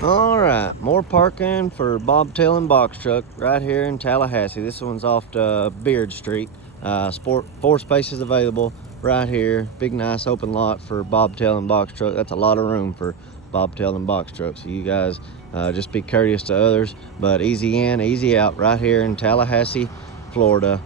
All right, more parking for bobtail and box truck right here in Tallahassee. This one's off to Beard Street. Four spaces available right here. Big nice open lot for bobtail and box truck. That's a lot of room for bobtail and box truck. So you guys just be courteous to others, but easy in, easy out right here in Tallahassee, Florida.